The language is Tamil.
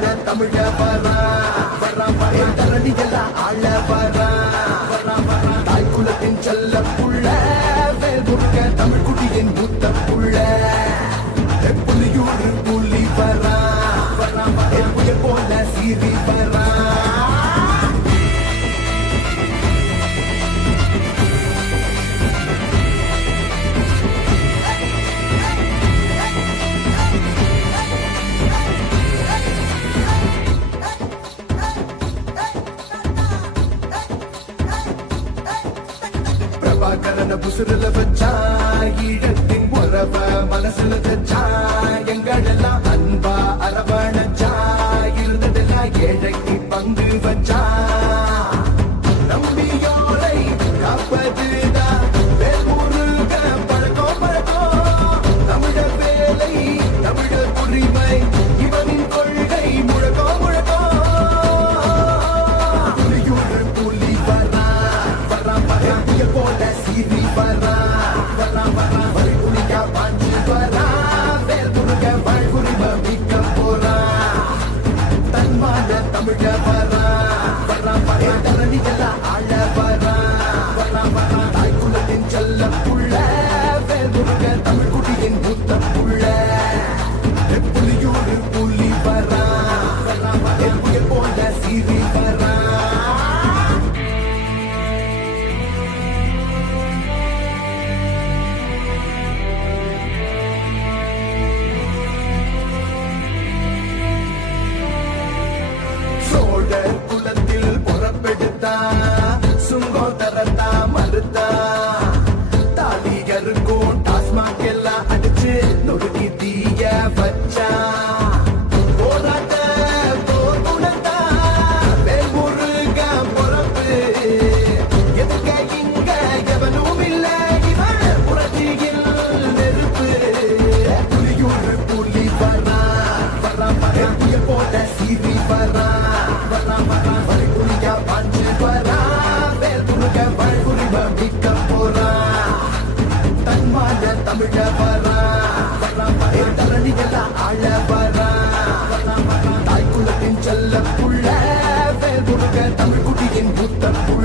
தமிழ வரா தரணி எல்லாம் ஆள வரா தாய் குலத்தின் செல்ல புள்ள வேல் முருக தமிழ் குடியின் மூத்த புள்ள புலியூர் புலி வரா புயல் போல சீறி வரா பிரபாகரன புசுரல வச்சா ஈழத்தின் உறவ மனசுல தச்சா எங்களெல்லாம் அன்பா அரவணைச்சா இருந்ததெல்லாம் ஏழைக்கு பங்கு வச்சா நம்பியோரை காப்பதுதான் வேல்முருக பழக்கம் பழக்கம் தமிழர் வேலை தமிழர் உரிமை இவனின் கொள்கை முழக்கம் முழக்கம் புலியூர் புலி வரா புயல் போல சீறி வரா வரிகுலியா பாஞ்சு வரா வேல் முருக வாழ்குரிம மிக்க போறா தன்மான தமிழ வரா தரணி எல்லாம் ஆள வரா தாய் குலத்தின் செல்ல புள்ள வேல் முருக தமிழ் குடியின் மூத்த புள்ள புலியூர் புலி வரா புயல் போல சீறி வரா சோழர் குலத்தில் புறப்பெடுத்தா சுங்கம் தரத்தா மறுத்தா தாலிகருக்கும் டாஸ்மாக் எல்லாம் அடிச்சு நொறுக்கி தீய வச்சா போராட்ட போர் குணத்தா வேல் முருக பொறப்பு எதுக்க இங்க எவனும் இல்ல இவன் புரட்சியில் நெருப்பு புலியூர் புலி வரா புயல் போல சீறி வரா வரிகுலியா பாஞ்சு வரா வேல் முருக வாழ்குரிம மிக்க போறா தன்மான தமிழ வரா தரணி எல்லாம் ஆள வரா தாய் குலத்தின் செல்ல புள்ள வேல் முருக தமிழ் குடியின் மூத்த புள்ள